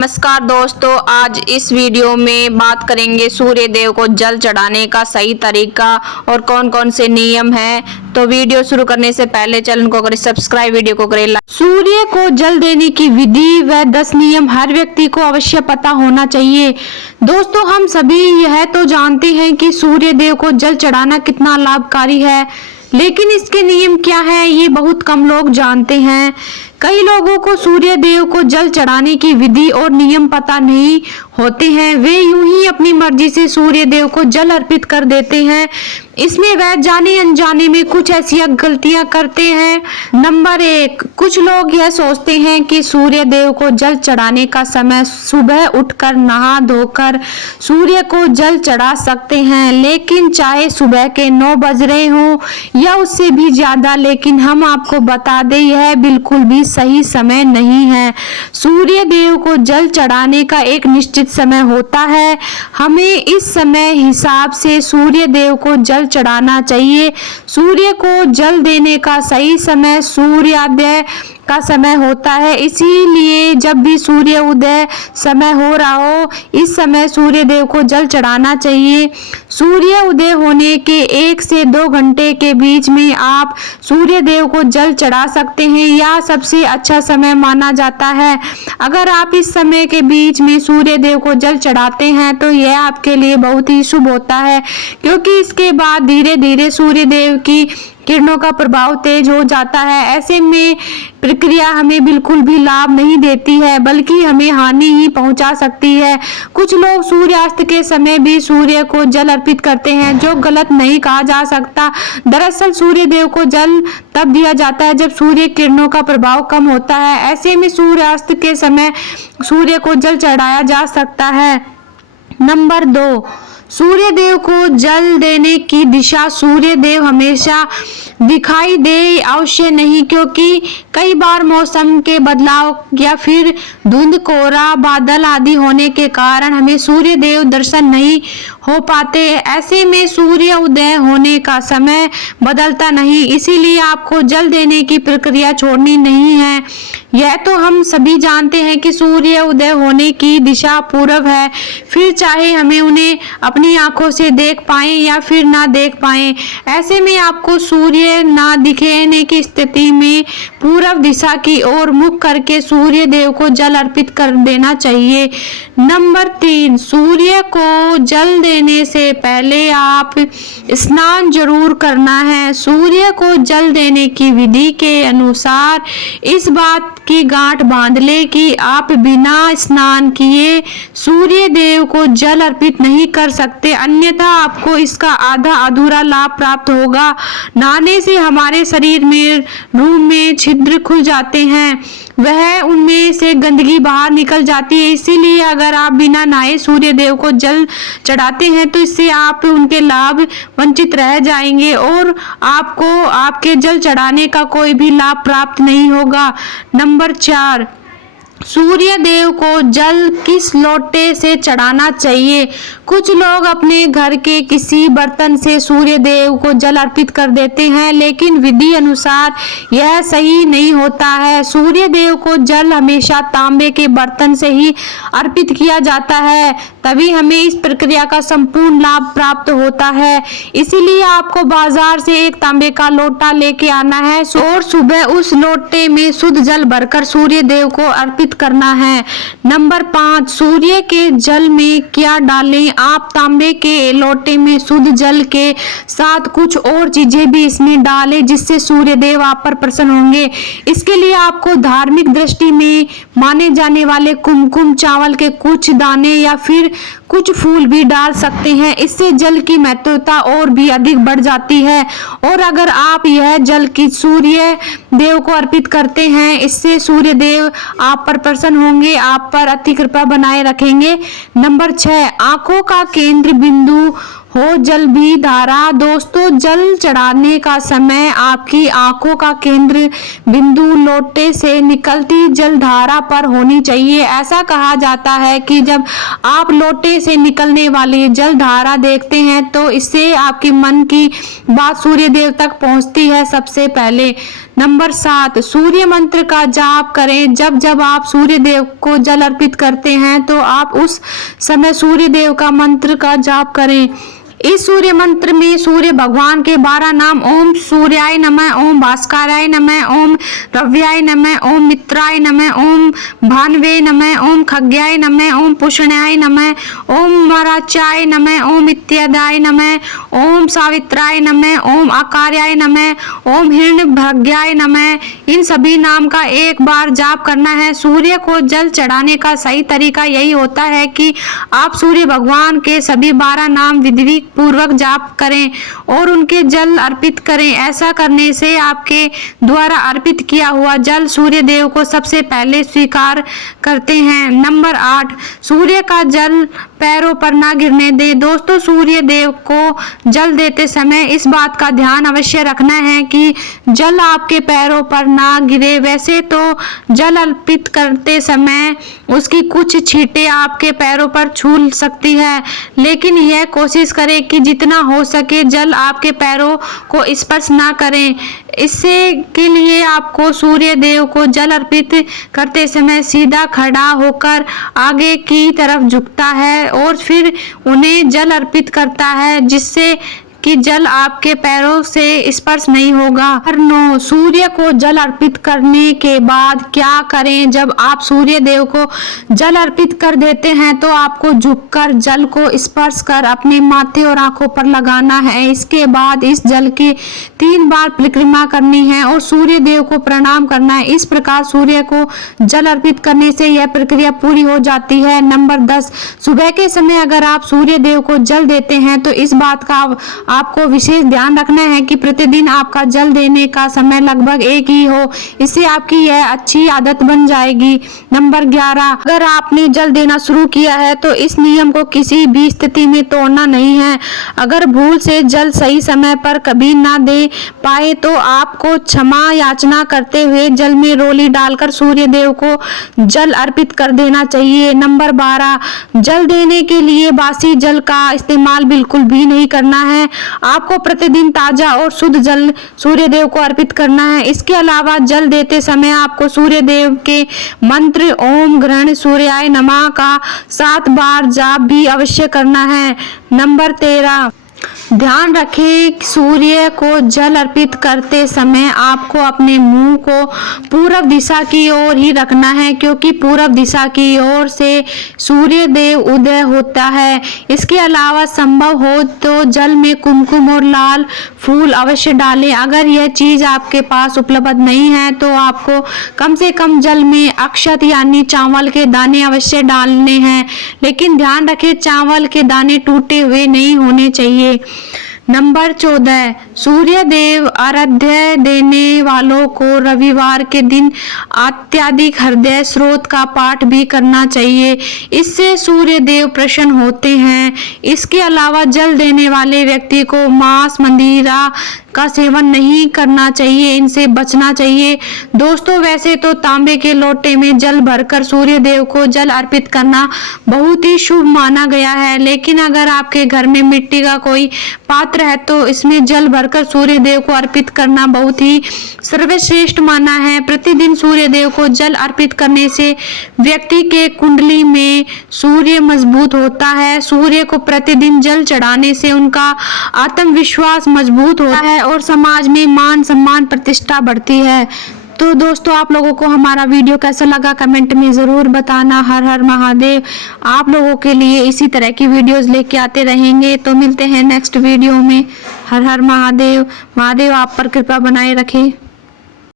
नमस्कार दोस्तों, आज इस वीडियो में बात करेंगे सूर्य देव को जल चढ़ाने का सही तरीका और कौन कौन से नियम हैं। तो वीडियो शुरू करने से पहले चैनल को करें सब्सक्राइब, वीडियो को करें लाइक। सूर्य को जल देने की विधि व 10 नियम हर व्यक्ति को अवश्य पता होना चाहिए। दोस्तों, हम सभी यह तो जानते हैं कि सूर्य देव को जल चढ़ाना कितना लाभकारी है, लेकिन इसके नियम क्या है ये बहुत कम लोग जानते हैं। कई लोगों को सूर्य देव को जल चढ़ाने की विधि और नियम पता नहीं होते हैं। वे यूं ही अपनी मर्जी से सूर्य देव को जल अर्पित कर देते हैं। इसमें वह जाने अनजाने में कुछ ऐसी गलतियां करते हैं। नंबर 1, कुछ लोग यह सोचते हैं कि सूर्य देव को जल चढ़ाने का समय सुबह उठकर नहा धोकर सूर्य को जल चढ़ा सकते हैं, लेकिन चाहे सुबह के 9 बज रहे हों या उससे भी ज्यादा, लेकिन हम आपको बता दें यह बिल्कुल भी सही समय नहीं है। सूर्य देव को जल चढ़ाने का एक निश्चित समय होता है। हमें इस समय हिसाब से सूर्य देव को जल चढ़ाना चाहिए। सूर्य को जल देने का सही समय सूर्योदय का समय होता है, इसीलिए जब भी सूर्य उदय समय हो रहा हो इस समय सूर्य देव को जल चढ़ाना चाहिए। सूर्य उदय होने के 1 से 2 घंटे के बीच में आप सूर्य देव को जल चढ़ा सकते हैं, यह सबसे अच्छा समय माना जाता है। अगर आप इस समय के बीच में सूर्य देव को जल चढ़ाते हैं तो यह आपके लिए बहुत ही शुभ होता है, क्योंकि इसके बाद धीरे धीरे सूर्य देव की किरणों का प्रभाव तेज हो जाता है। ऐसे में प्रक्रिया हमें बिल्कुल भी लाभ नहीं देती है, बल्कि हमें हानि ही पहुंचा सकती है। कुछ लोग सूर्यास्त के समय भी सूर्य को जल अर्पित करते हैं, जो गलत नहीं कहा जा सकता। दरअसल सूर्य देव को जल तब दिया जाता है जब सूर्य किरणों का प्रभाव कम होता है। ऐसे में सूर्यास्त के समय सूर्य को जल चढ़ाया जा सकता है। नंबर 2, सूर्य देव को जल देने की दिशा सूर्य देव हमेशा दिखाई दे अवश्य नहीं, क्योंकि कई बार मौसम के बदलाव या फिर धुंध, कोहरा, बादल आदि होने के कारण हमें सूर्य देव दर्शन नहीं हो पाते। ऐसे में सूर्य उदय होने का समय बदलता नहीं, इसीलिए आपको जल देने की प्रक्रिया छोड़नी नहीं है। यह तो हम सभी जानते हैं कि सूर्य उदय होने की दिशा पूर्व है, फिर चाहे हमें उन्हें अपनी आंखों से देख पाएं या फिर ना देख पाएं। ऐसे में आपको सूर्य ना दिखने की स्थिति में पूर्व दिशा की ओर मुख करके सूर्य देव को जल अर्पित कर देना चाहिए। नंबर 3, सूर्य को जल देने से पहले आप स्नान जरूर करना है। सूर्य को जल देने की विधि के अनुसार इस बात की गांठ बांध ले कि आप बिना स्नान किए सूर्य देव को जल अर्पित नहीं कर सकते, अन्यथा आपको इसका आधा अधूरा लाभ प्राप्त होगा। नहाने से हमारे शरीर में रूह में छिद्र खुल जाते हैं, वह उनमें से गंदगी बाहर निकल जाती है। इसीलिए अगर आप बिना नहाए सूर्य देव को जल चढ़ाते हैं तो इससे आप उनके लाभ वंचित रह जाएंगे और आपको आपके जल चढ़ाने का कोई भी लाभ प्राप्त नहीं होगा। नंबर 4, सूर्य देव को जल किस लोटे से चढ़ाना चाहिए। कुछ लोग अपने घर के किसी बर्तन से सूर्य देव को जल अर्पित कर देते हैं, लेकिन विधि अनुसार यह सही नहीं होता है। सूर्य देव को जल हमेशा तांबे के बर्तन से ही अर्पित किया जाता है, तभी हमें इस प्रक्रिया का संपूर्ण लाभ प्राप्त होता है। इसीलिए आपको बाजार से एक तांबे का लोटा लेके आना है और सुबह उस लोटे में शुद्ध जल भरकर सूर्य देव को अर्पित करना है। नंबर 5, सूर्य के जल में क्या डालें। आप तांबे के लोटे में शुद्ध जल के साथ कुछ और चीजें भी इसमें डालें, जिससे सूर्य देव आप पर प्रसन्न होंगे। इसके लिए आपको धार्मिक दृष्टि में माने जाने वाले कुमकुम, चावल के कुछ दाने या फिर कुछ फूल भी डाल सकते हैं। इससे जल की महत्वता और भी अधिक बढ़ जाती है। और अगर आप यह जल की सूर्य देव को अर्पित करते हैं, इससे सूर्य देव आप पर प्रसन्न होंगे, आप पर अति कृपा बनाए रखेंगे। नंबर 6, आंखों का केंद्र बिंदु हो जल भी धारा। दोस्तों, जल चढ़ाने का समय आपकी आंखों का केंद्र बिंदु लोटे से निकलती जल धारा पर होनी चाहिए। ऐसा कहा जाता है कि जब आप लोटे से निकलने वाली जल धारा देखते हैं तो इससे आपके मन की बात सूर्य देव तक पहुंचती है सबसे पहले। नंबर 7, सूर्य मंत्र का जाप करें। जब जब आप सूर्य देव को जल अर्पित करते हैं तो आप उस समय सूर्य देव का मंत्र का जाप करें। इस सूर्य मंत्र में सूर्य भगवान के 12 नाम ओम सूर्याय नमः, ओम भास्कराय नमः, ओम रव्याय नमः, ओम मित्राय नमः, ओम भानवे नमः, ओम खग्याय नमः, ओम पुष्ण्याय नमः, ओम मराचाय नमः, ओम इत्यादाय नमः, ओम सावित्राय नमः, ओम आकार्याय नमः, ओम हिरण्यभ्याय नमः, इन सभी नाम का एक बार जाप करना है। सूर्य को जल चढ़ाने का सही तरीका यही होता है कि आप सूर्य भगवान के सभी 12 नाम विधि पूर्वक जाप करें और उनके जल अर्पित करें। ऐसा करने से आपके द्वारा अर्पित किया हुआ जल सूर्य देव को सबसे पहले स्वीकार करते हैं। नंबर 8, सूर्य का जल पैरों पर ना गिरने दें। दोस्तों, सूर्य देव को जल देते समय इस बात का ध्यान अवश्य रखना है कि जल आपके पैरों पर ना गिरे। वैसे तो जल अर्पित करते समय उसकी कुछ छींटें आपके पैरों पर छू सकती है, लेकिन यह कोशिश करें कि जितना हो सके जल आपके पैरों को स्पर्श ना करें। इससे के लिए आपको सूर्य देव को जल अर्पित करते समय सीधा खड़ा होकर आगे की तरफ झुकता है और फिर उन्हें जल अर्पित करता है, जिससे कि जल आपके पैरों से स्पर्श नहीं होगा। नंबर 9, सूर्य को जल अर्पित करने के बाद क्या करें। जब आप सूर्य देव को जल अर्पित कर देते हैं तो आपको झुककर जल को स्पर्श कर अपने माथे और आंखों पर लगाना है। इसके बाद इस जल की 3 बार परिक्रमा करनी है और सूर्य देव को प्रणाम करना है। इस प्रकार सूर्य को जल अर्पित करने से यह प्रक्रिया पूरी हो जाती है। नंबर 10, सुबह के समय अगर आप सूर्य देव को जल देते हैं तो इस बात का आपको विशेष ध्यान रखना है कि प्रतिदिन आपका जल देने का समय लगभग एक ही हो। इससे आपकी यह अच्छी आदत बन जाएगी। नंबर 11, अगर आपने जल देना शुरू किया है तो इस नियम को किसी भी स्थिति में तोड़ना नहीं है। अगर भूल से जल सही समय पर कभी ना दे पाए तो आपको क्षमा याचना करते हुए जल में रोली डालकर सूर्य देव को जल अर्पित कर देना चाहिए। नंबर 12, जल देने के लिए बासी जल का इस्तेमाल बिल्कुल भी नहीं करना है। आपको प्रतिदिन ताजा और शुद्ध जल सूर्य देव को अर्पित करना है। इसके अलावा जल देते समय आपको सूर्य देव के मंत्र ओम ग्रहण सूर्याय नमः का 7 बार जाप भी अवश्य करना है। नंबर 13, ध्यान रखें, सूर्य को जल अर्पित करते समय आपको अपने मुंह को पूर्व दिशा की ओर ही रखना है, क्योंकि पूर्व दिशा की ओर से सूर्य देव उदय होता है। इसके अलावा संभव हो तो जल में कुमकुम और लाल फूल अवश्य डालें। अगर यह चीज आपके पास उपलब्ध नहीं है तो आपको कम से कम जल में अक्षत यानी चावल के दाने अवश्य डालने हैं, लेकिन ध्यान रखें चावल के दाने टूटे हुए नहीं होने चाहिए। नंबर 14, सूर्य देव आराध्य देने वालों को रविवार के दिन अत्यधिक हृदय स्रोत का पाठ भी करना चाहिए। इससे सूर्य देव प्रसन्न होते हैं। इसके अलावा जल देने वाले व्यक्ति को मांस मंदिरा का सेवन नहीं करना चाहिए, इनसे बचना चाहिए। दोस्तों, वैसे तो तांबे के लोटे में जल भरकर सूर्य देव को जल अर्पित करना बहुत ही शुभ माना गया है, लेकिन अगर आपके घर में मिट्टी का कोई पात्र है तो इसमें जल भरकर सूर्य देव को अर्पित करना बहुत ही सर्वश्रेष्ठ माना है। प्रतिदिन सूर्य देव को जल अर्पित करने से व्यक्ति के कुंडली में सूर्य मजबूत होता है। सूर्य को प्रतिदिन जल चढ़ाने से उनका आत्मविश्वास मजबूत होता है और समाज में मान सम्मान प्रतिष्ठा बढ़ती है। तो दोस्तों, आप लोगों को हमारा वीडियो कैसा लगा कमेंट में ज़रूर बताना। हर हर महादेव। आप लोगों के लिए इसी तरह की वीडियोस लेके आते रहेंगे। तो मिलते हैं नेक्स्ट वीडियो में। हर हर महादेव। महादेव आप पर कृपा बनाए रखे।